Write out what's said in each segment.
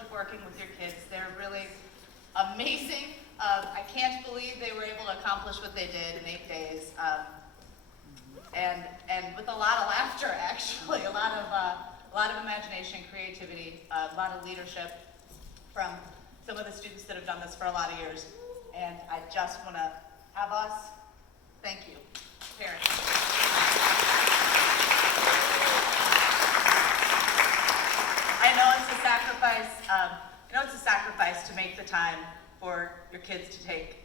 privilege of working with your kids. They're really amazing. I can't believe they were able to accomplish what they did in 8 days. And with a lot of laughter, actually, a lot of imagination, creativity, a lot of leadership from some of the students that have done this for a lot of years. And I just want to have us thank you, parents. I know it's a sacrifice. It's a sacrifice to make the time for your kids to take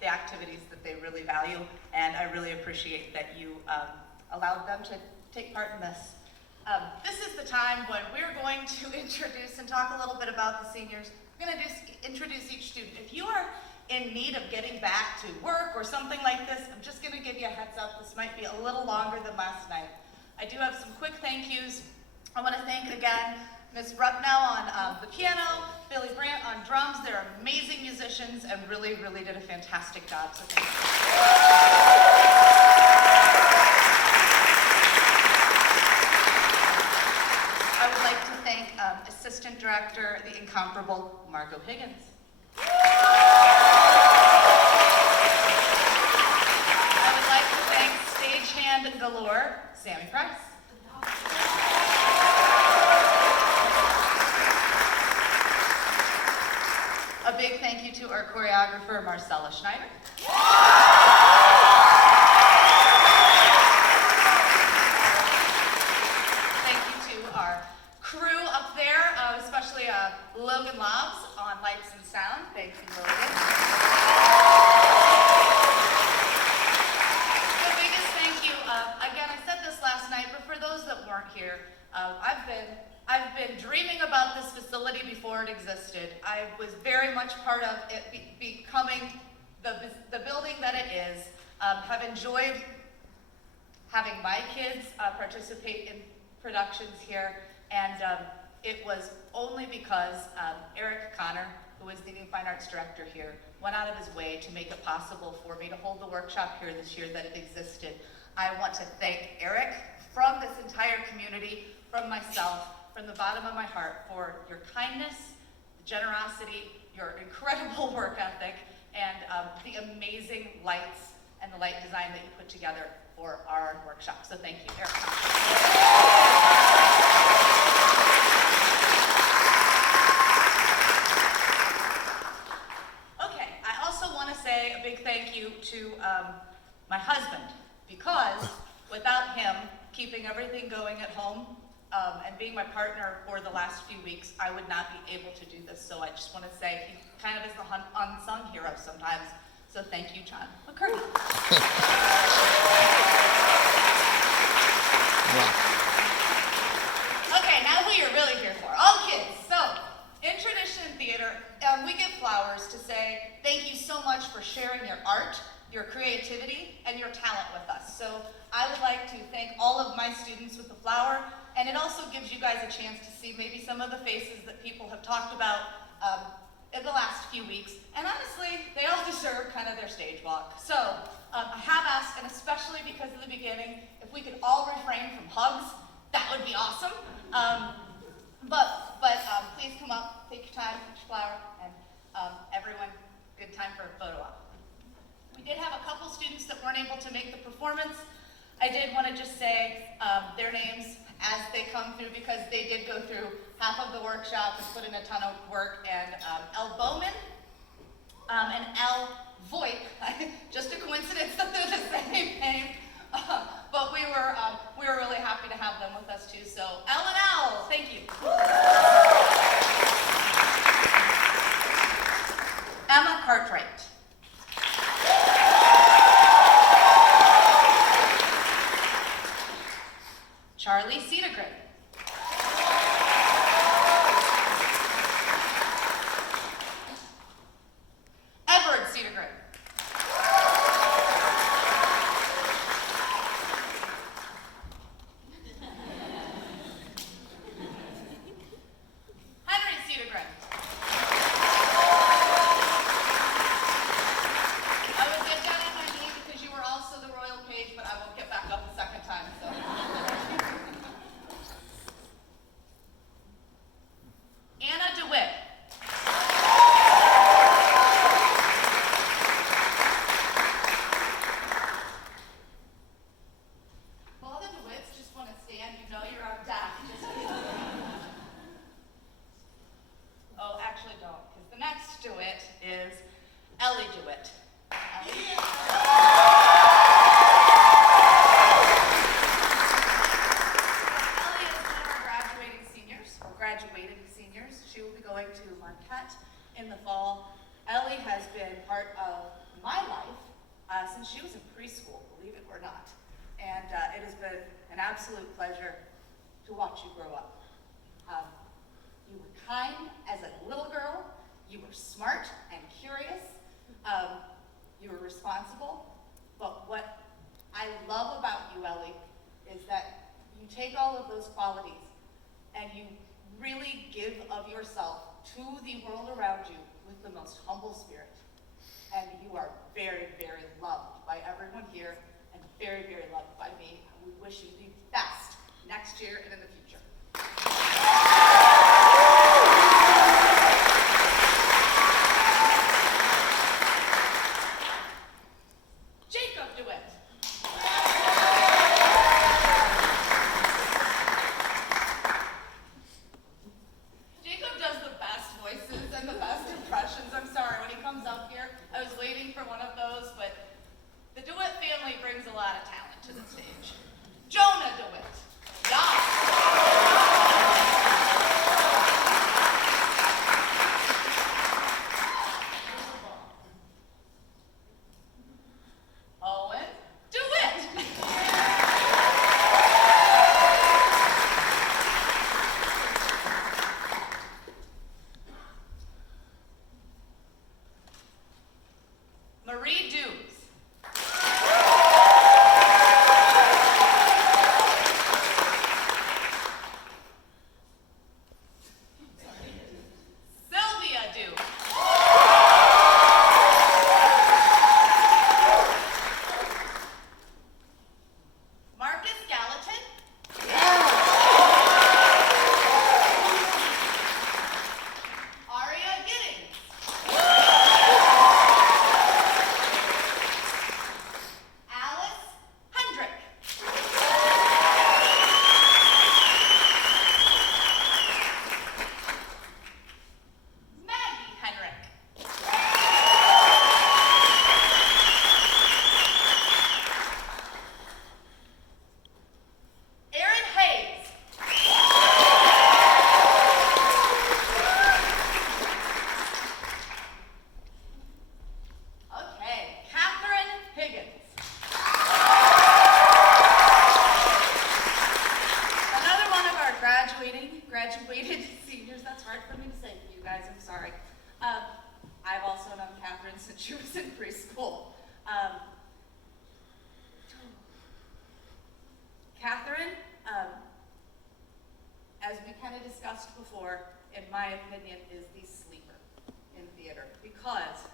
the activities that they really value, and I really appreciate that you allowed them to take part in this. This is the time when we're going to introduce and talk a little bit about the seniors. We're going to introduce each student. If you are in need of getting back to work or something like this, I'm just going to give you a heads up. This might be a little longer than last night. I do have some quick thank yous. I want to thank again Ms. Rupnell on the piano, Billy Brandt on drums. They're amazing musicians and really, really did a fantastic job. So thank you. I would like to thank Assistant Director, the incomparable Margot Higgins. I would like to thank stagehand galore, Sammy Price. A big thank you to our choreographer, Marcella Schneider. Thank you to our crew up there, especially Logan Lobbs on lights and sound. Thank you, Logan. The biggest thank you, again, I said this last night, but for those that weren't here, I've been dreaming about this facility before it existed. I was very much part of it becoming the building that it is. Have enjoyed having my kids participate in productions here, and it was only because Eric Connor, who is the new Fine Arts Director here, went out of his way to make it possible for me to hold the workshop here this year that it existed. I want to thank Eric from this entire community, from myself, from the bottom of my heart, for your kindness, generosity, your incredible work ethic, and the amazing lights and the light design that you put together for our workshop. So thank you, Eric. Okay, I also want to say a big thank you to my husband, because without him keeping everything going at home, and being my partner for the last few weeks, I would not be able to do this. So I just want to say he kind of is the unsung hero sometimes. So thank you, John McCurdy. Okay, now who you're really here for. All kids. So in tradition theater, we give flowers to say thank you so much for sharing your art, your creativity, and your talent with us. So I would like to thank all of my students with the flower. And it also gives you guys a chance to see maybe some of the faces that people have talked about in the last few weeks. And honestly, they all deserve kind of their stage walk. So I have asked, and especially because of the beginning, if we could all refrain from hugs, that would be awesome. But please come up, take your time, take your flower, and everyone, good time for a photo op. We did have a couple students that weren't able to make the performance. I did want to just say their names as they come through, because they did go through half of the workshop and put in a ton of work. And Elle Bowman and Elle Voigt, just a coincidence that they're the same name, but we were really happy to have them with us too. So Elle and Elle, thank you. Emma Cartwright. Charlie Cedegren. Edward Cedegren. graduating seniors. She will be going to Marquette in the fall. Ellie has been part of my life since she was in preschool, believe it or not. And it has been an absolute pleasure to watch you grow up. You were kind as a little girl. You were smart and curious. You were responsible. But what I love about you, Ellie, is that you take all of those qualities and you really give of yourself to the world around you with the most humble spirit. And you are very, very loved by everyone here and very, very loved by me. We wish you the best next year and in the future. Graduated seniors, that's hard for me to say to you guys, I'm sorry. I've also known Catherine since she was in preschool. Catherine, as we kind of discussed before, in my opinion, is the sleeper in theater because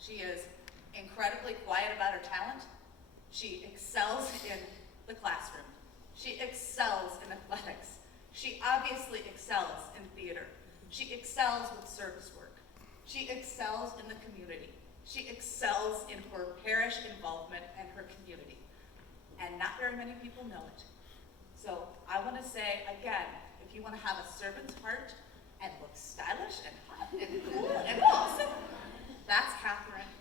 she is incredibly quiet about her talent. She excels in the classroom. She excels in athletics. She obviously excels in theater. She excels with service work. She excels in the community. She excels in her parish involvement and her community. And not very many people know it. So I want to say, again, if you want to have a servant's heart and look stylish and hot and cool and awesome, that's Catherine.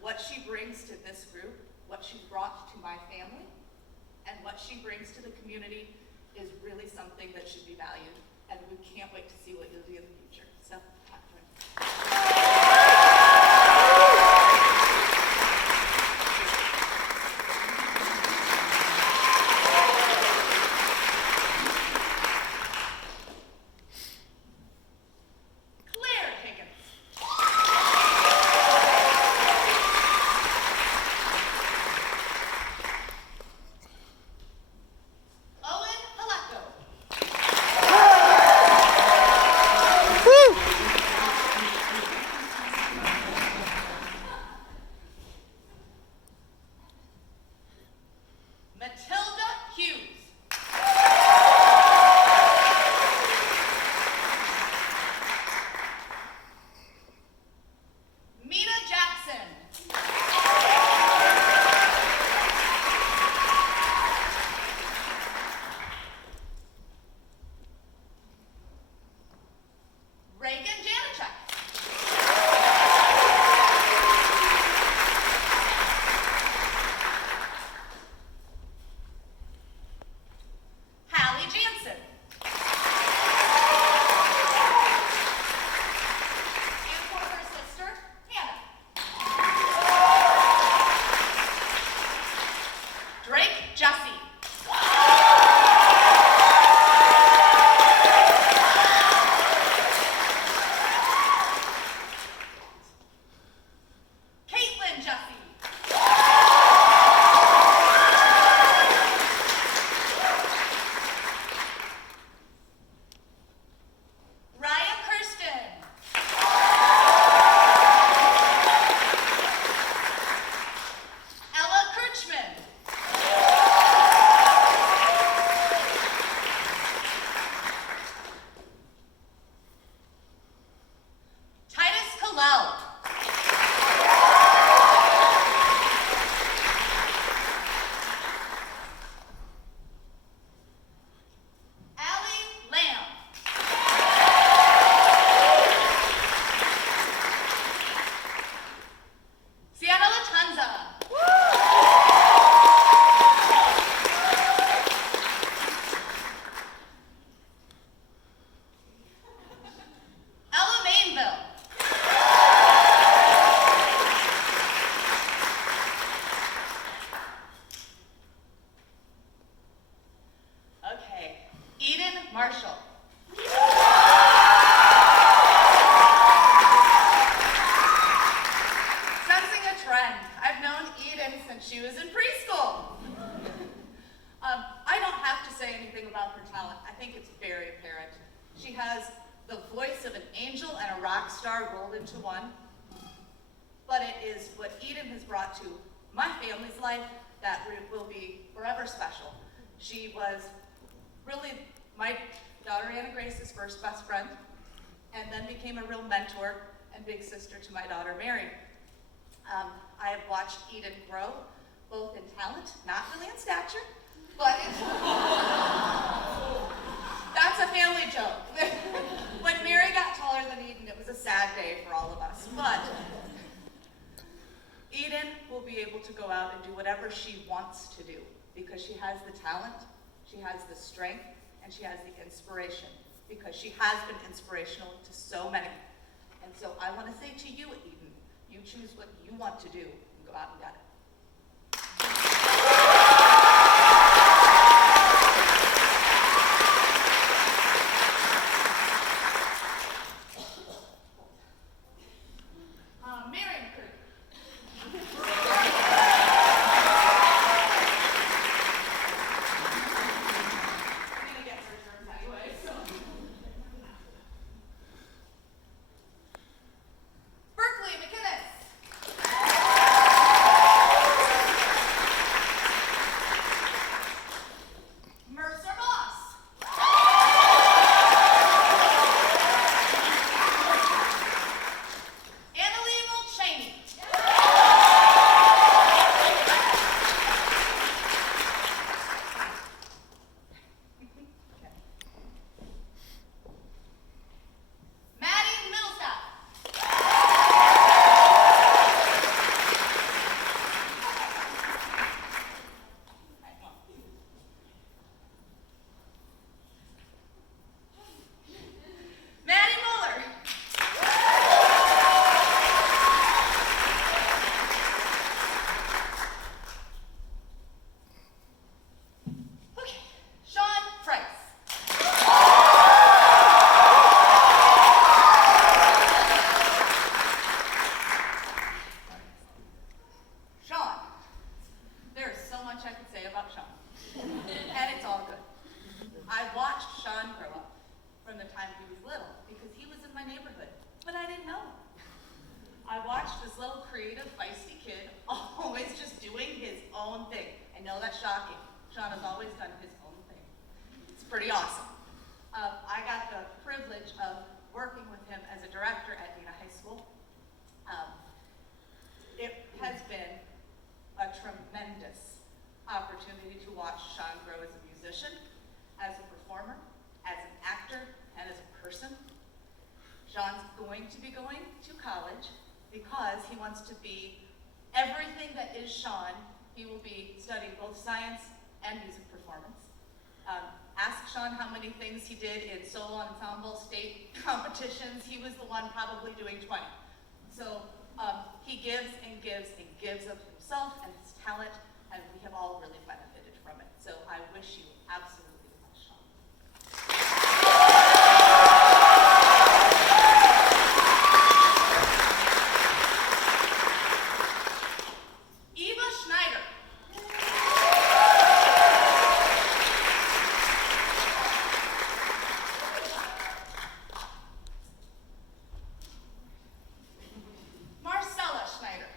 What she brings to this group, what she brought to my family, and what she brings to the community is really something that should be valued, and we can't wait to see what you'll do in the future. So, Catherine. since she was in preschool. I don't have to say anything about her talent. I think it's very apparent. She has the voice of an angel and a rock star rolled into one. But it is what Eden has brought to my family's life that will be forever special. She was really my daughter Anna Grace's first best friend, and then became a real mentor and big sister to my daughter Mary. I have watched Eden grow, both in talent, not really in stature, but that's a family joke. When Mary got taller than Eden, it was a sad day for all of us. But Eden will be able to go out and do whatever she wants to do because she has the talent, she has the strength, and she has the inspiration because she has been inspirational to so many. And so I want to say to you, Eden, you choose what you want to do and go out and get it. Mary McCurdy. I'm going to get her terms anyway, so. Berkeley McKinnis. Mercer Moss. Annalie Mulchaney. Maddie Middlestop. Maddie Muller. Okay, Sean Price. Sean. There's so much I could say about Sean. And it's all good. I watched Sean grow up from the time he was little because he was in my neighborhood, but I didn't know him. I watched this little creative, feisty kid always just doing his own thing. I know that's shocking. Sean has always done his own thing. It's pretty awesome. I got the privilege of working with him as a director at Nina High School. It has been a tremendous opportunity to watch Sean grow as a musician, as a performer, as an actor, and as a person. Sean's going to be going to college because he wants to be everything that is Sean. He will be studying both science and music performance. Ask Sean how many things he did in solo ensemble state competitions. He was the one probably doing 20. So he gives and gives and gives of himself and his talent, and we have all really benefited from it. So I wish you absolutely the best, Sean. Eva Schneider. Marcella Schneider.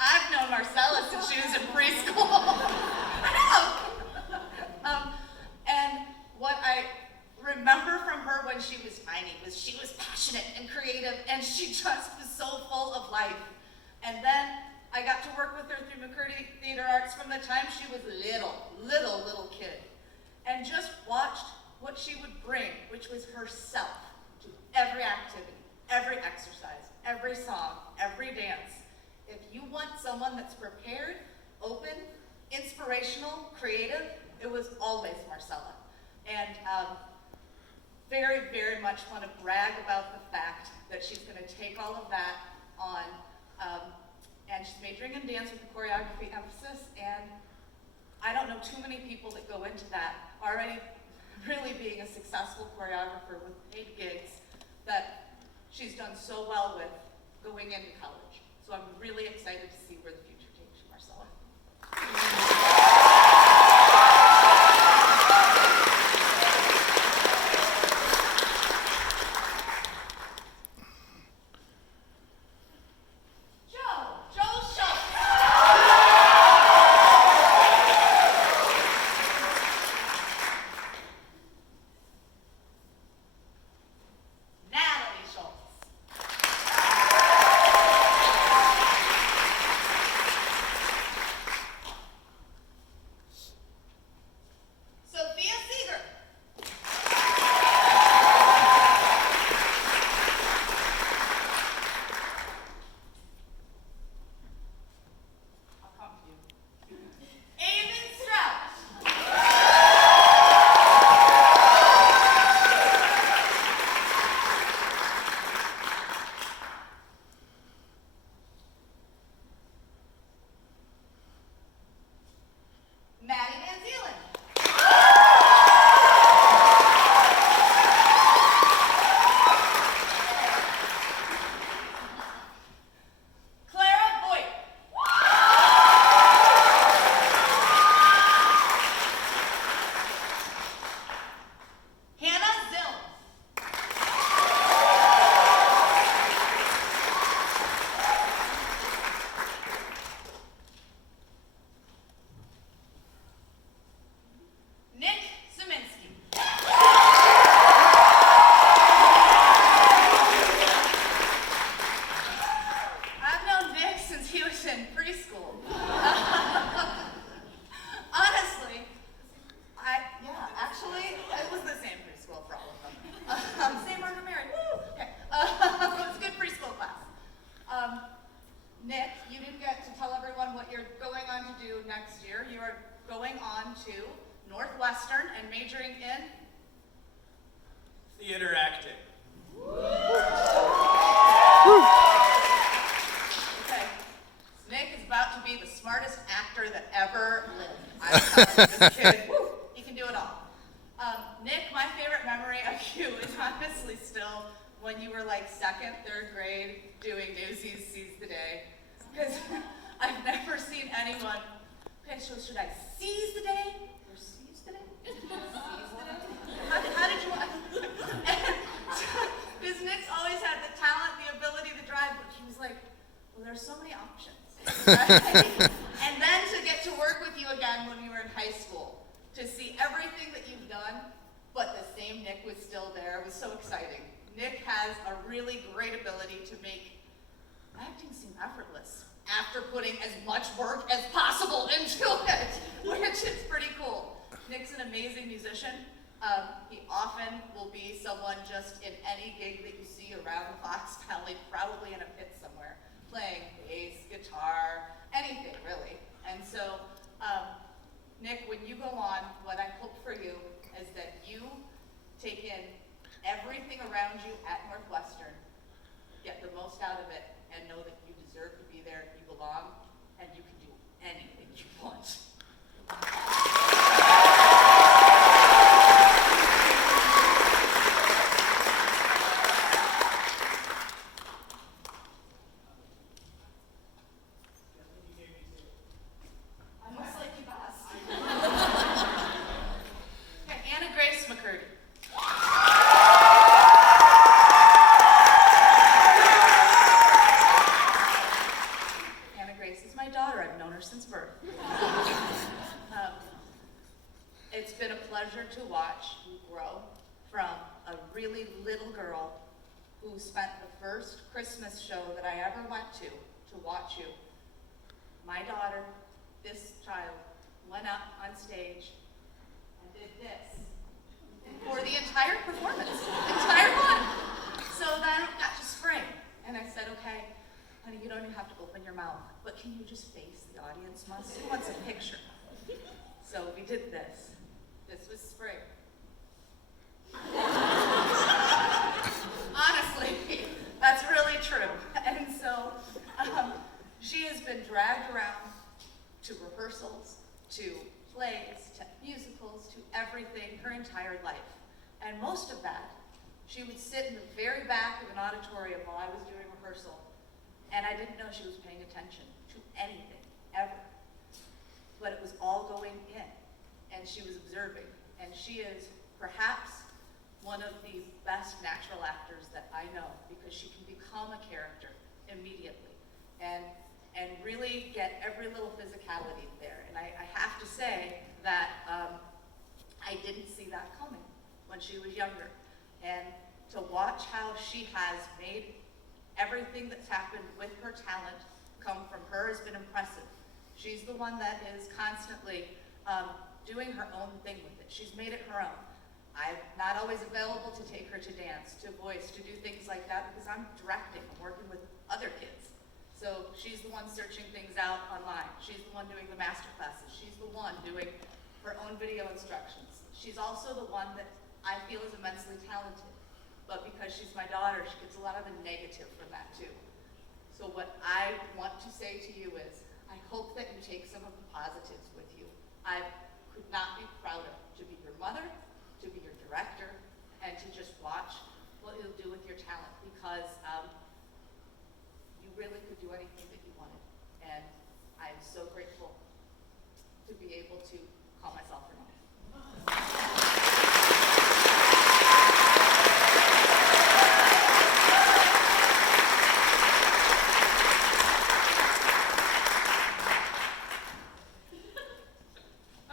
I've known Marcella since she was in preschool. I have. And what I remember from her when she was tiny was she was passionate and creative, and she just was so full of life. And then I got to work with her through McCurdy Theater Arts from the time she was little kid, and just watched what she would bring, which was herself, to every activity, every exercise, every song, every dance. If you want someone that's prepared, open, inspirational, creative, it was always Marcella. And very, very much want to brag about the fact that she's going to take all of that on, and she's majoring in dance with a choreography emphasis, and I don't know too many people that go into that already really being a successful choreographer with paid gigs, that she's done so well with going into college. So I'm really excited to see where the future takes you, Marcella. Joe Schultz. Natalie Schultz. Sophia Seeger. I'll come to you. Aiden Strauss. Maddie Van Zeeland. Clara Boyd. Hannah Zilms. Nick Zeminski. I've known Nick since he was in preschool. Honestly, actually, it was the same preschool for all of them. Same Margaret Mary, woo! Okay, it was a good preschool class. Nick, you didn't get to tell everyone what you're going on to do next year. You are going on to Northwestern and majoring in Theater acting. Okay. Nick is about to be the smartest actor that ever lived. I'm telling you, this kid, woo, he can do it all. Nick, my favorite memory of you is honestly still when you were like second, third grade doing Newsies Seize the Day. Because I've never seen anyone, okay, so should I seize the day or seize the day? Seize the day? How did you want? Because Nick's always had the talent, the ability to drive, but he was like, well, there's so many options. Right? And then to get to work with you again when you were in high school, to see everything that you've done, but the same Nick was still there, was so exciting. Nick has a really great ability to make acting seem effortless after putting as much work as possible into it, which is pretty cool. Nick's an amazing musician. He often will be someone just in any gig that you see around the Fox Valley, probably in a pit somewhere, playing bass, guitar, anything really. And so, Nick, when you go on, what I hope for you is that you take in everything around you at Northwestern, get the most out of it, and know that you deserve to be there, you belong, and you can do anything you want. I must like you best. Okay, Anna Grace McCurdy. Anna Grace is my daughter. I've known her since birth. It's been a pleasure to watch you grow from a really little girl who spent the first Christmas show that I ever went to watch you. My daughter, this child, went up on stage and did this for the entire performance, entire one. So then it got to spring, and I said, okay, honey, you don't even have to open your mouth, but can you just face the audience? Who wants a picture? So we did this. This was spring. Honestly, that's really true. And so she has been dragged around to rehearsals, to plays, to musicals, to everything her entire life. And most of that, she She would sit in the very back of an auditorium while I was doing rehearsal, and I didn't know she was paying attention to anything, ever. But it was all going in, and she was observing. And she is perhaps one of the best natural actors that I know, because she can become a character immediately and really get every little physicality there. And I have to say that I didn't see that coming when she was younger. And to watch how she has made everything that's happened with her talent come from her has been impressive. She's the one that is constantly doing her own thing with it. She's made it her own. I'm not always available to take her to dance, to voice, to do things like that, because I'm directing, I'm working with other kids. So she's the one searching things out online. She's the one doing the master classes. She's the one doing her own video instructions. She's also the one that I feel is immensely talented, but because she's my daughter, she gets a lot of the negative from that too. So what I want to say to you is, I hope that you take some of the positives with you. I could not be prouder to be your mother, to be your director, and to just watch what you'll do with your talent, because you really could do anything that you wanted. And I'm so grateful to be able to call myself your mom.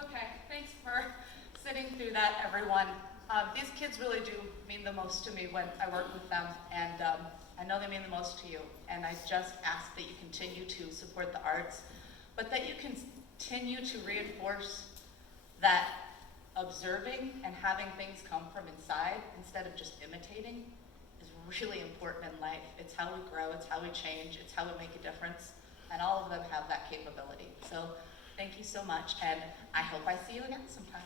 Okay, thanks for sitting through that, everyone. These kids really do mean the most to me when I work with them, and I know they mean the most to you. And I just ask that you continue to support the arts, but that you continue to reinforce that observing and having things come from inside instead of just imitating is really important in life. It's how we grow, it's how we change, it's how we make a difference, and all of them have that capability. So thank you so much, and I hope I see you again sometime.